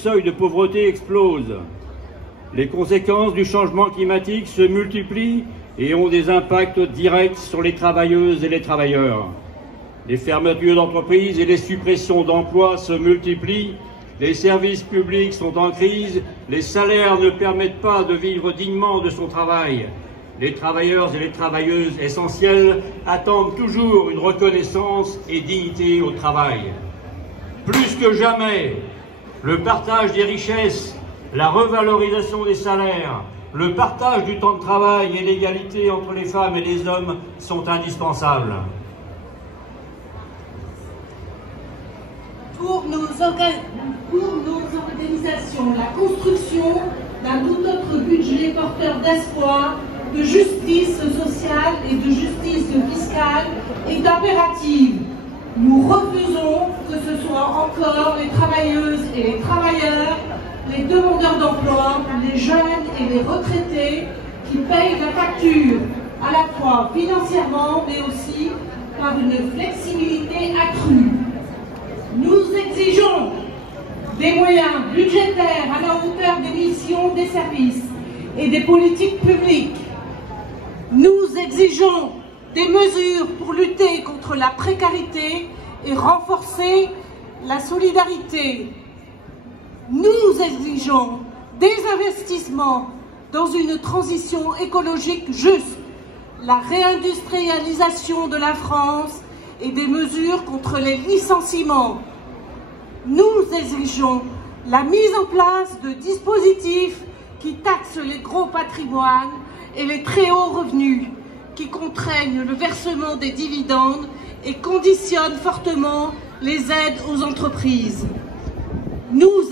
seuil de pauvreté explose. Les conséquences du changement climatique se multiplient et ont des impacts directs sur les travailleuses et les travailleurs. Les fermetures d'entreprises et les suppressions d'emplois se multiplient, les services publics sont en crise, les salaires ne permettent pas de vivre dignement de son travail. Les travailleurs et les travailleuses essentielles attendent toujours une reconnaissance et dignité au travail. Plus que jamais, le partage des richesses, la revalorisation des salaires, le partage du temps de travail et l'égalité entre les femmes et les hommes sont indispensables. Pour nos organisations, la construction d'un tout autre budget porteur d'espoir, de justice sociale et de justice fiscale est impérative. Nous refusons que ce soit encore les travailleuses et les travailleurs, les demandeurs d'emploi, les jeunes et les retraités qui payent la facture, à la fois financièrement mais aussi par une flexibilité accrue. Nous exigeons des moyens budgétaires à la hauteur des missions des services et des politiques publiques. Nous exigeons des mesures pour lutter contre la précarité et renforcer la solidarité. Nous exigeons des investissements dans une transition écologique juste, la réindustrialisation de la France et des mesures contre les licenciements. Nous exigeons la mise en place de dispositifs qui taxent les gros patrimoines et les très hauts revenus, qui contraignent le versement des dividendes et conditionnent fortement les aides aux entreprises. Nous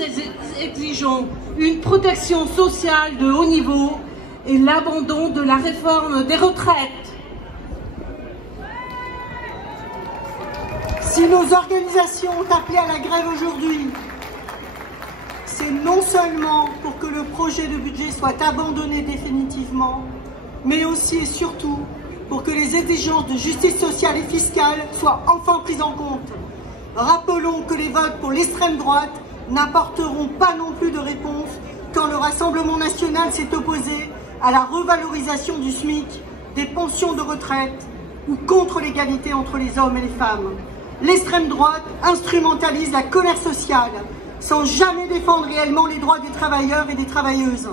exigeons une protection sociale de haut niveau et l'abandon de la réforme des retraites. Si nos organisations ont appelé à la grève aujourd'hui, c'est non seulement pour que le projet de budget soit abandonné définitivement, mais aussi et surtout pour que les exigences de justice sociale et fiscale soient enfin prises en compte. Rappelons que les votes pour l'extrême droite n'apporteront pas non plus de réponse quand le Rassemblement national s'est opposé à la revalorisation du SMIC, des pensions de retraite ou contre l'égalité entre les hommes et les femmes. L'extrême droite instrumentalise la colère sociale sans jamais défendre réellement les droits des travailleurs et des travailleuses.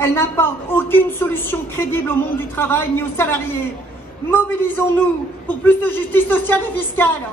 Elle n'apporte aucune solution crédible au monde du travail ni aux salariés. Mobilisons-nous pour plus de justice sociale et fiscale.